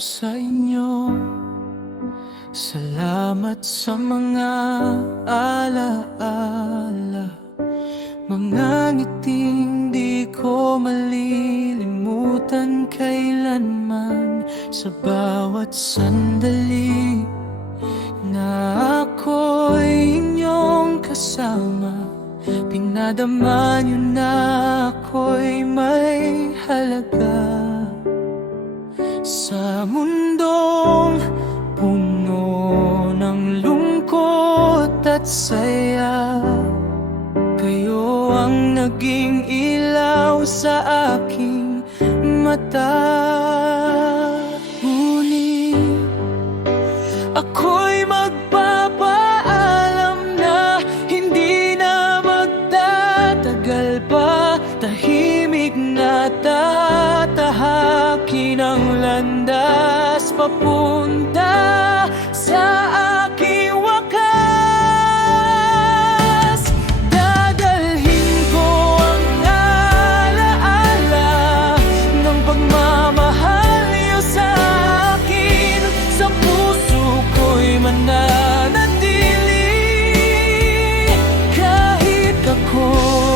sa inyo. Salamat sa mga alaala, mga ngiting di ko malilimutan kailanman. Sa bawat sandali na ako'y inyong kasama, pinadama niyo na ako'y may halaga. Sa mundong puno ng lungkot at saya, kayo ang naging ilaw sa aking mata. Ngunit ako'y magpapaalam na hindi na magtatagal pa. Tahimik na tatahakin ang landas papunta sa aking wakas. Dadalhin ko ang alaala ng pagmamahal niyo sa akin. Sa puso ko'y mananatili kahit ako'y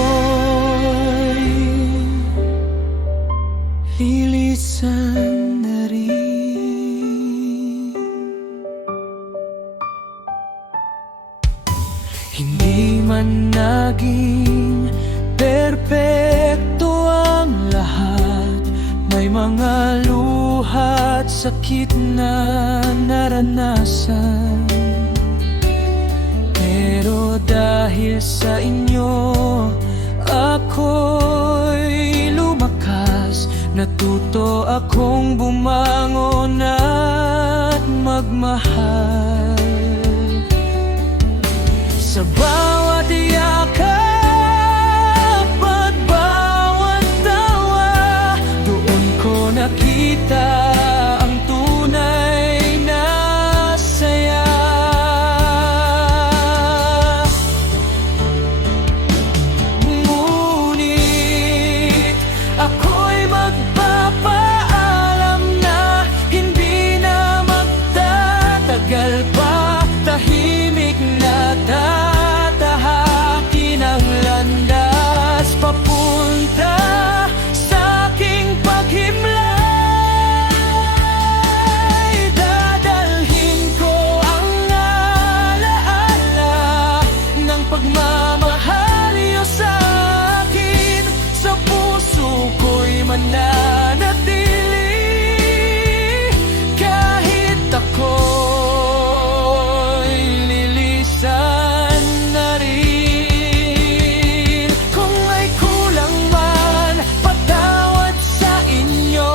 lilisan na rin. Hindi man naging perpekto ang lahat, may mga luha at sakit na naranasan. Pero dahil sa inyo ako'y lumakas, natuto akong bumangon at magmahal. Sa bawat yakap at bawat tawa, doon ko nakita ang tunay na saya. Ngunit ako'y magpapaalam na hindi na magtatagal pa. Tahimik na tatahakin ang landas papunta sa aking paghimlay. Dadalhin ko ang alaala ng pagmamahal niyo sa akin. Sa puso ko'y mananatili kahit ako'y lilisan na rin. Kung may kulang man, patawad sa inyo.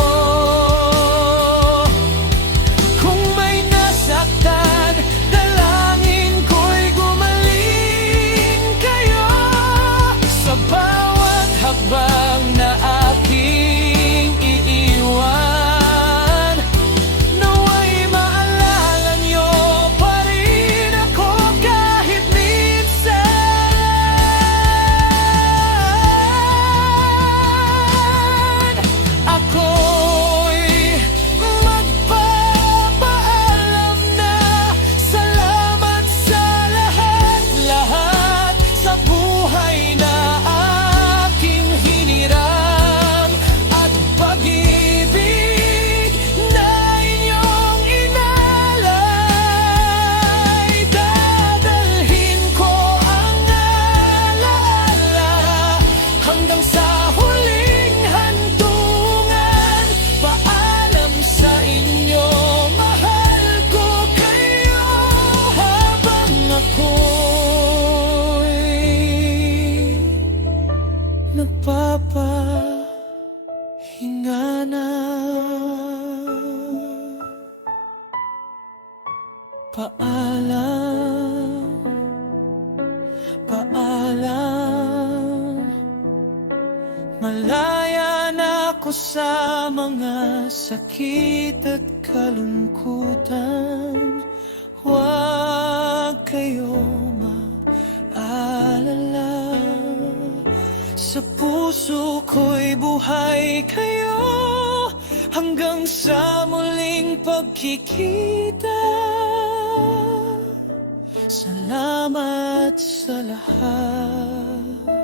Kung may nasaktan, dalangin ko'y gumaling kayo. Sa bawat hakbang na aking iiwan, nawa'y maalala niyo pa rin ako kahit minsan. Ako'y magpapaalam na salamat sa lahat-lahat sa buhay na aking hiniram at pag-ibig na inyong inalay. Dadalhin ko ang alaala hanggang sa huling hantungan. Paalam sa inyo, mahal ko kayo habang ako'y nagpapahinga na. Paalam, paalam, malaya na ako sa mga sakit at kalungkutan. Huwag kayo mag-alala, sa puso ko'y buhay kayo hanggang sa muling pagkikita. Salamat sa lahat.